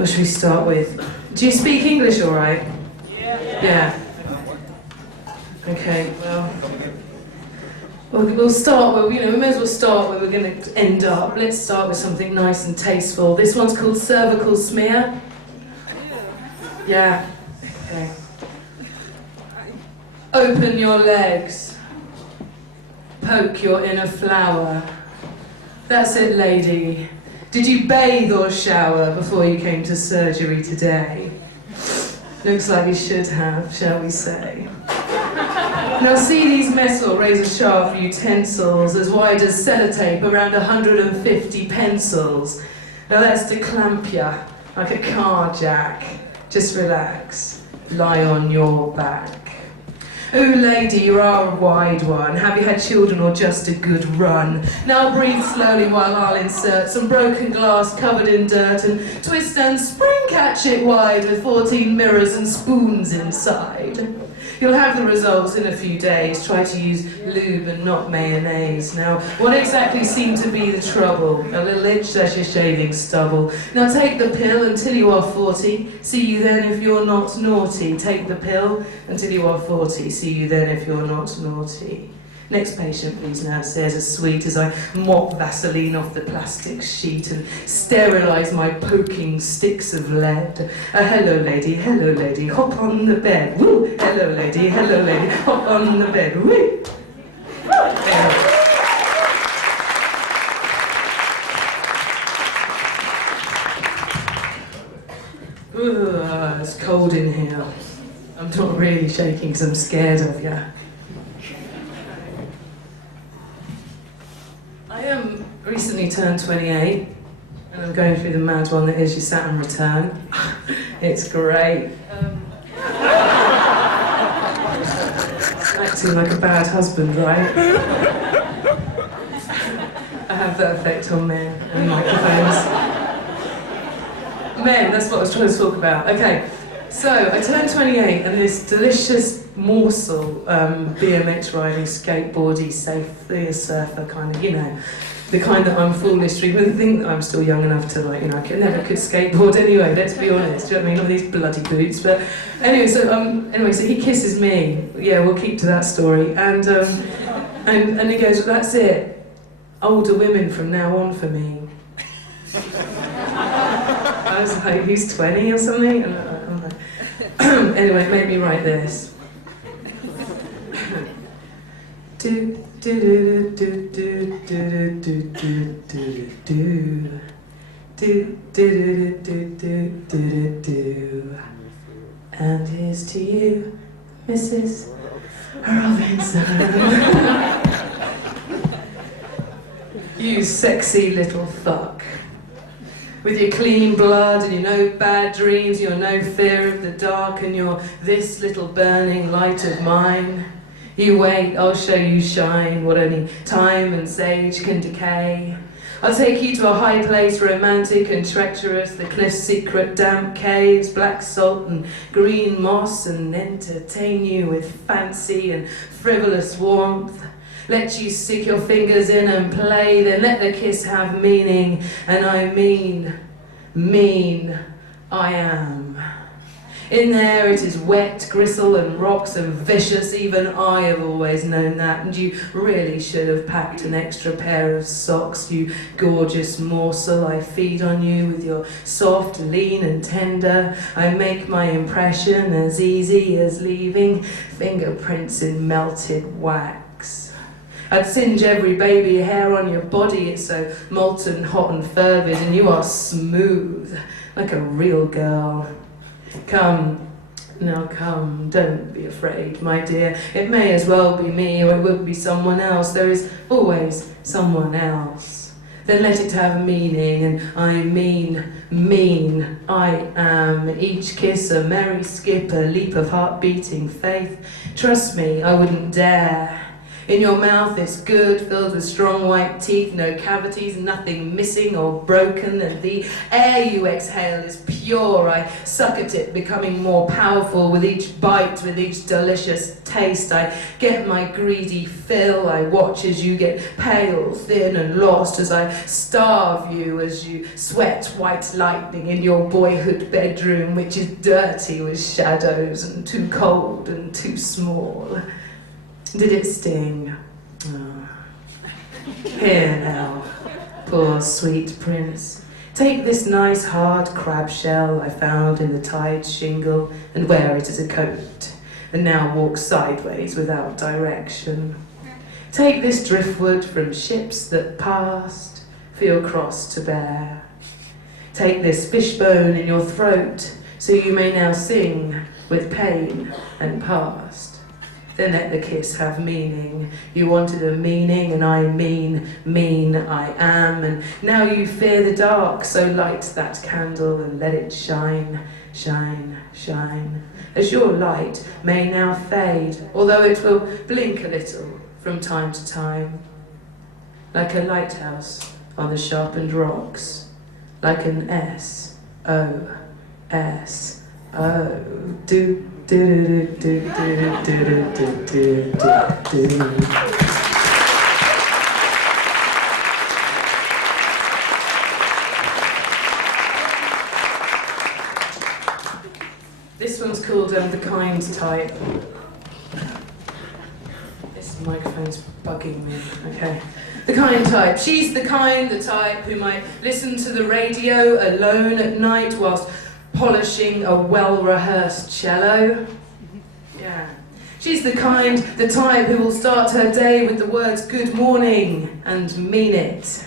What should we start with? Do you speak English all right? Yeah. Okay, well, we'll start where, we may as well start where we're going to end up. Let's start with something nice and tasteful. This one's called Cervical Smear. Yeah. Okay. Open your legs. Poke your inner flower. That's it, lady. Did you bathe or shower before you came to surgery today? Looks like you should have, shall we say. Now see these metal razor-sharp utensils as wide as sellotape, around 150 pencils. Now that's to clamp ya, like a car jack. Just relax, lie on your back. Ooh, lady, you are a wide one. Have you had children or just a good run? Now breathe slowly while I'll insert some broken glass covered in dirt and twist and spring catch it wide with 14 mirrors and spoons inside. You'll have the results in a few days. Try to use lube and not mayonnaise. Now, what exactly seemed to be the trouble? A little itch as you're shaving stubble. Now take the pill until you are 40. See you then if you're not naughty. Take the pill until you are 40. See you then if you're not naughty. Next patient, please, now, says as sweet as I mop Vaseline off the plastic sheet and sterilise my poking sticks of lead. Hello, lady, hop on the bed. Woo! Hello, lady, hop on the bed. Woo! Ooh, it's cold in here. I'm not really shaking because I'm scared of you. I recently turned 28, and I'm going through the mad one that is your Saturn return. It's great. Acting like a bad husband, right? I have that effect on men and microphones. Men, that's what I was trying to talk about. Okay, so I turned 28, and this delicious morsel, BMX riding, skateboardy, safely a surfer kind of, the kind that I'm foolish to even think that I'm still young enough to, I never could skateboard anyway, let's be honest, do you know what I mean, all these bloody boots, but anyway, so he kisses me, yeah, we'll keep to that story, and he goes, that's it, older women from now on for me. I was like, he's 20 or something, and I'm like, anyway, it made me write this. Do do do do do do do do do do do do do do. And here's to you, Mrs. Robinson. You sexy little fuck. With your clean blood and your no bad dreams, your no fear of the dark, and your this little burning light of mine. You wait, I'll show you shine, what only time and sage can decay. I'll take you to a high place, romantic and treacherous, the cliff's secret damp caves, black salt and green moss, and entertain you with fancy and frivolous warmth. Let you stick your fingers in and play, then let the kiss have meaning, and I mean I am. In there it is wet, gristle and rocks and vicious, even I have always known that, and you really should have packed an extra pair of socks, you gorgeous morsel. I feed on you with your soft, lean and tender. I make my impression as easy as leaving fingerprints in melted wax. I'd singe every baby hair on your body, it's so molten hot and fervid, and you are smooth, like a real girl. Come, now come, don't be afraid, my dear. It may as well be me, or it will be someone else. There is always someone else. Then let it have meaning, and I mean, I am. Each kiss a merry skip, a leap of heart-beating faith. Trust me, I wouldn't dare. In your mouth it's good, filled with strong white teeth, no cavities, nothing missing or broken, and the air you exhale is pure. I suck at it, becoming more powerful with each bite, with each delicious taste. I get my greedy fill. I watch as you get pale, thin and lost, as I starve you, as you sweat white lightning in your boyhood bedroom, which is dirty with shadows and too cold and too small. Did it sting? Oh. Here now, poor sweet prince. Take this nice hard crab shell I found in the tide shingle and wear it as a coat, and now walk sideways without direction. Take this driftwood from ships that passed for your cross to bear. Take this fishbone in your throat so you may now sing with pain and past. Then let the kiss have meaning. You wanted a meaning, and I mean I am. And now you fear the dark, so light that candle and let it shine, shine, shine. As your light may now fade, although it will blink a little from time to time. Like a lighthouse on the sharpened rocks. Like an S-O-S-O. Do. This one's called The Kind Type. This microphone's bugging me. Okay. The kind type. She's the type who might listen to the radio alone at night whilst polishing a well-rehearsed cello. Yeah. She's the type who will start her day with the words good morning and mean it.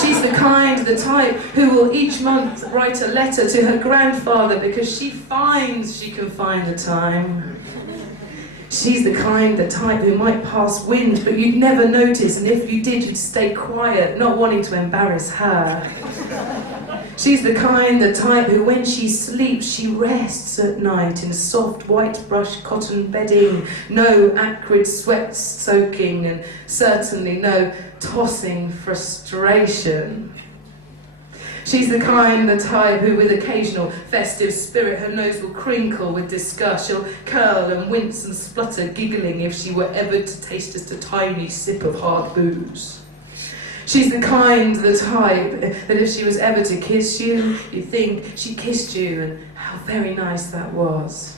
She's the type who will each month write a letter to her grandfather because she finds she can find the time. She's the type who might pass wind, but you'd never notice, and if you did, you'd stay quiet, not wanting to embarrass her. She's the type who, when she sleeps, she rests at night in soft white brush cotton bedding, no acrid sweat soaking, and certainly no tossing frustration. She's the type who, with occasional festive spirit, her nose will crinkle with disgust. She'll curl and wince and splutter, giggling if she were ever to taste just a tiny sip of hard booze. She's the type that if she was ever to kiss you, you'd think she kissed you and how very nice that was.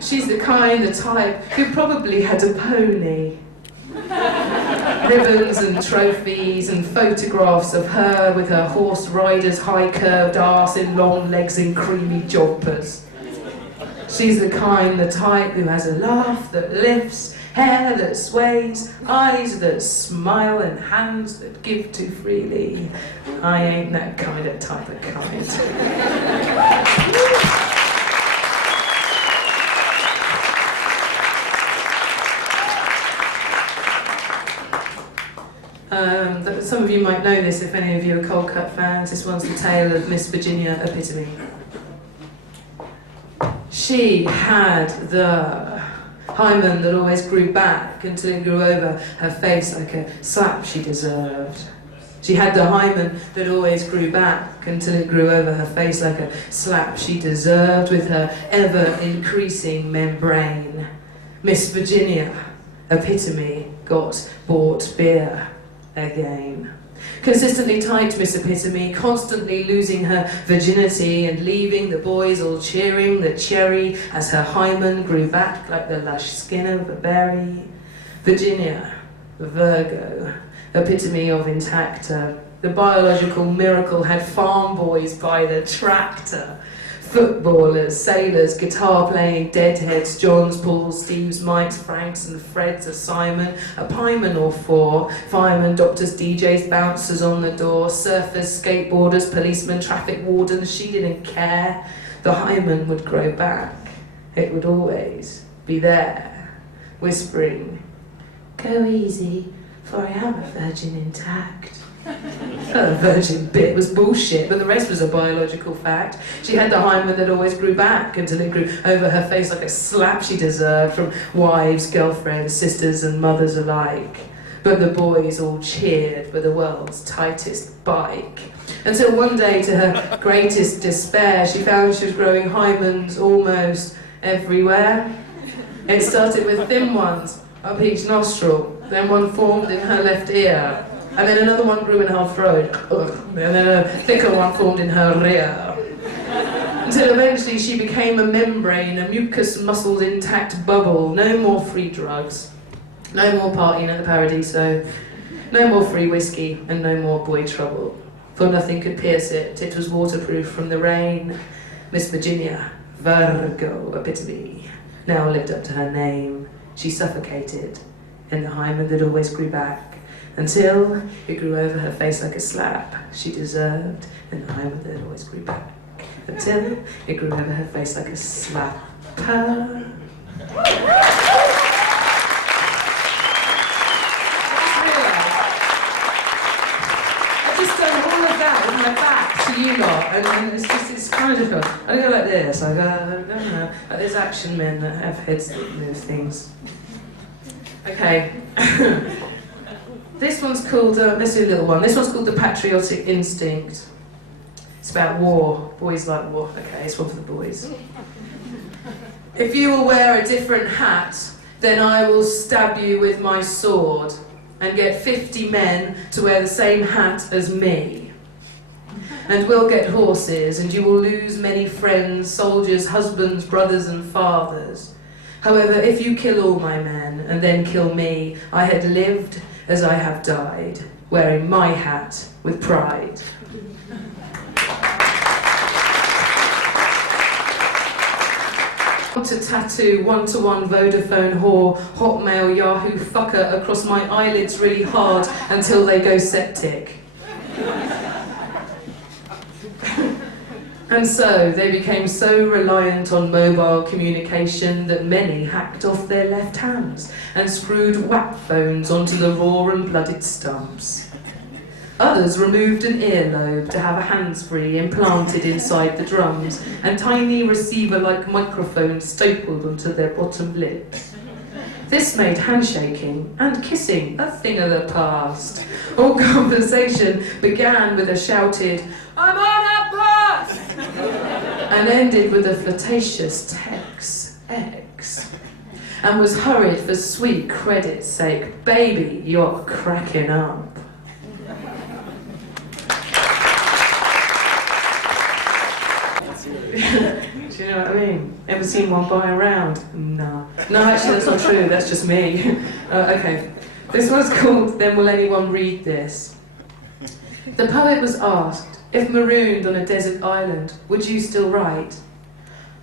She's the type who probably had a pony. Ribbons and trophies and photographs of her with her horse rider's high curved arse in long legs in creamy joggers. She's the type who has a laugh that lifts, hair that sways, eyes that smile and hands that give too freely. I ain't that kind of type of kind. Some of you might know this if any of you are Cold Cut fans. This one's the tale of Miss Virginia Epitome. She had the hymen that always grew back until it grew over her face like a slap she deserved. She had the hymen that always grew back until it grew over her face like a slap she deserved, with her ever-increasing membrane. Miss Virginia Epitome got bought beer again. Consistently tight Miss Epitome, constantly losing her virginity and leaving the boys all cheering the cherry as her hymen grew back like the lush skin of a berry. Virginia, Virgo, epitome of intacta. The biological miracle had farm boys by the tractor. Footballers, sailors, guitar-playing deadheads, Johns, Pauls, Steves, Mikes, Franks and Freds, a Simon, a pieman or four, firemen, doctors, DJs, bouncers on the door, surfers, skateboarders, policemen, traffic wardens. She didn't care. The hymen would grow back. It would always be there, whispering, "Go easy, for I am a virgin intact." Her virgin bit was bullshit, but the rest was a biological fact. She had the hymen that always grew back until it grew over her face like a slap she deserved from wives, girlfriends, sisters and mothers alike. But the boys all cheered for the world's tightest bike. Until one day, to her greatest despair, she found she was growing hymens almost everywhere. It started with thin ones up each nostril, then one formed in her left ear, and then another one grew in her throat, and then a thicker one formed in her rear. Until eventually she became a membrane, a mucus-muscled intact bubble. No more free drugs, no more partying at the Paradiso, no more free whiskey, and no more boy trouble. For nothing could pierce it, it was waterproof from the rain. Miss Virginia, Virgo Epitome, now lived up to her name. She suffocated in the hymen that always grew back, until it grew over her face like a slap she deserved, and the hymen that always grew back, until it grew over her face like a slap. My back to you lot, and it's kind of difficult. I go like this, I don't know, like there's action men that have heads that move things. Okay. This one's called, let's do a little one. This one's called the Patriotic Instinct. It's about war. Boys like war. Okay, it's one for the boys. If you will wear a different hat, then I will stab you with my sword and get 50 men to wear the same hat as me. And we'll get horses, and you will lose many friends, soldiers, husbands, brothers and fathers. However, if you kill all my men, and then kill me, I had lived as I have died, wearing my hat with pride. To tattoo one-to-one Vodafone whore, Hotmail, Yahoo fucker across my eyelids really hard until they go septic. And so they became so reliant on mobile communication that many hacked off their left hands and screwed WAP phones onto the raw and blooded stumps. Others removed an earlobe to have a hands-free implanted inside the drums and tiny receiver-like microphones stapled onto their bottom lips. This made handshaking and kissing a thing of the past. All conversation began with a shouted, "I'm on a bus!" and ended with a flirtatious text, X, and was hurried for sweet credit's sake. Baby, you're cracking up. Do you know what I mean? Ever seen one buy around? No. No, actually that's not true, that's just me. Okay. This one's called Then Will Anyone Read This? The poet was asked, if marooned on a desert island, would you still write?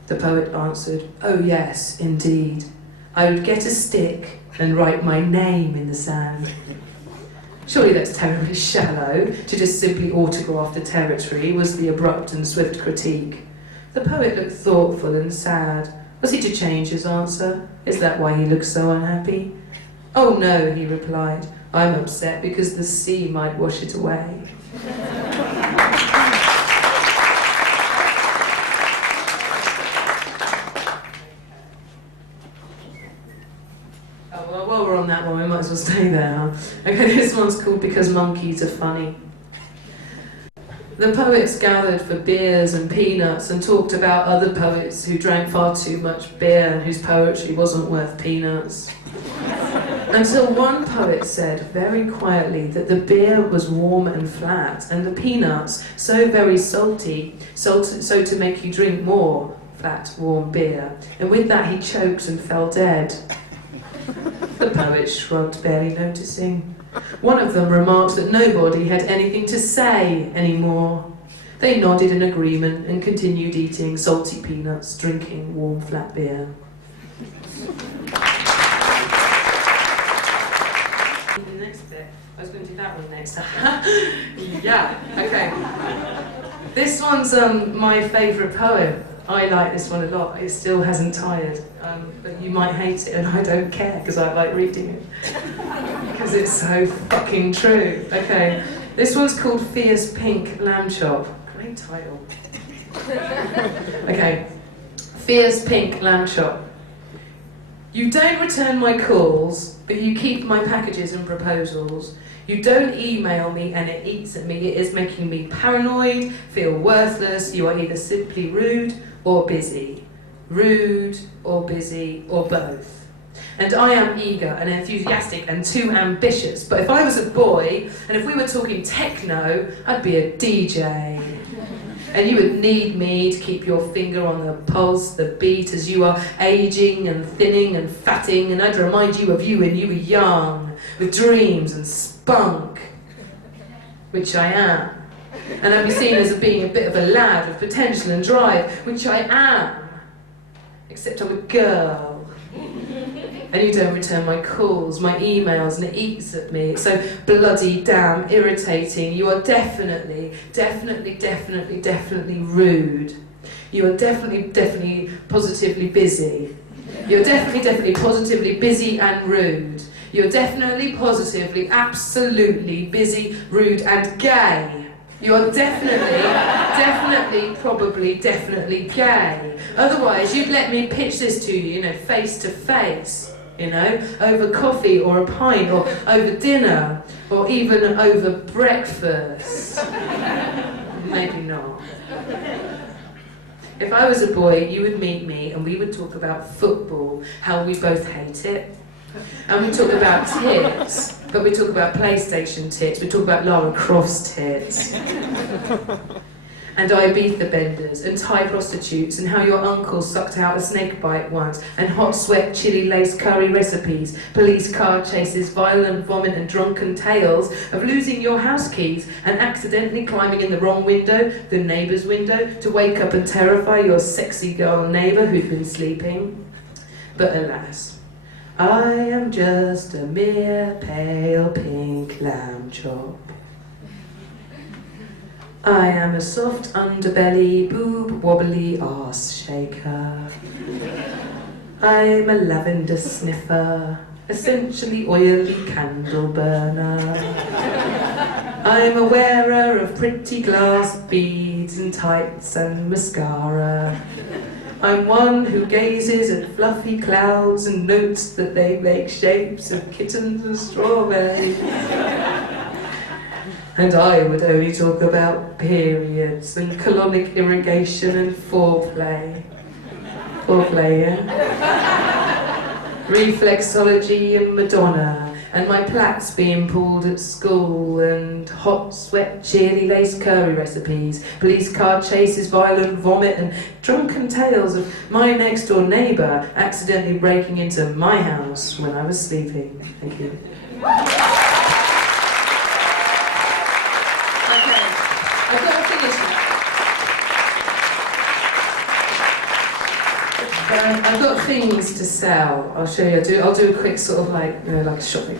The poet answered, oh yes, indeed. I would get a stick and write my name in the sand. Surely that's terribly shallow, to just simply autograph the territory, was the abrupt and swift critique. The poet looked thoughtful and sad. Was he to change his answer? Is that why he looked so unhappy? Oh no, he replied. I'm upset because the sea might wash it away. Oh, well, while we're on that one, we might as well stay there, huh? Okay, this one's called Because Monkeys Are Funny. The poets gathered for beers and peanuts and talked about other poets who drank far too much beer and whose poetry wasn't worth peanuts. Until one poet said very quietly that the beer was warm and flat and the peanuts so very salty, so to make you drink more flat, warm beer. And with that he choked and fell dead. The poet shrugged, barely noticing. One of them remarked that nobody had anything to say anymore. They nodded in agreement and continued eating salty peanuts, drinking warm flat beer. The next bit, I was going to do that one next. Yeah, okay. This one's my favourite poem. I like this one a lot. It still hasn't tired, but you might hate it, and I don't care because I like reading it because it's so fucking true. Okay, This one's called Fierce Pink Lambchop. Great title. Okay. Fierce Pink Lambchop. You don't return my calls, but you keep my packages and proposals. You don't email me and it eats at me. It is making me paranoid, feel worthless. You are either simply rude or busy. Rude or busy or both. And I am eager and enthusiastic and too ambitious. But if I was a boy, and if we were talking techno, I'd be a DJ. And you would need me to keep your finger on the pulse, the beat, as you are aging and thinning and fatting. And I'd remind you of you when you were young, with dreams and spunk, which I am. And I'd be seen as being a bit of a lad with potential and drive, which I am. Except I'm a girl. And you don't return my calls, my emails, and it eats at me. It's so bloody damn irritating. You are definitely rude. You are definitely positively busy. You're definitely positively busy and rude. You're definitely positively, absolutely busy, rude, and gay. You are definitely gay. Otherwise, you'd let me pitch this to you, face to face, over coffee or a pint or over dinner or even over breakfast. Maybe not. If I was a boy, you would meet me and we would talk about football, how we both hate it. And we talk about tits, but we talk about PlayStation tits, we talk about Lara Croft tits. And Ibiza benders, and Thai prostitutes, and how your uncle sucked out a snake bite once, and hot sweat chili lace curry recipes, police car chases, violent vomit and drunken tales of losing your house keys and accidentally climbing in the wrong window, the neighbour's window, to wake up and terrify your sexy girl neighbour who'd been sleeping. But alas, I am just a mere pale pink lamb chop. I am a soft underbelly, boob wobbly arse shaker. I'm a lavender sniffer, essentially oily candle burner. I'm a wearer of pretty glass beads and tights and mascara. I'm one who gazes at fluffy clouds and notes that they make shapes of kittens and strawberries. And I would only talk about periods and colonic irrigation and foreplay. Foreplay, yeah? Reflexology and Madonna, and my plaits being pulled at school, and hot sweat chili lace curry recipes, police car chases, violent vomit, and drunken tales of my next door neighbour accidentally breaking into my house when I was sleeping. Thank you. I've got things to sell. I'll show you. I'll do a quick sort of like a shopping.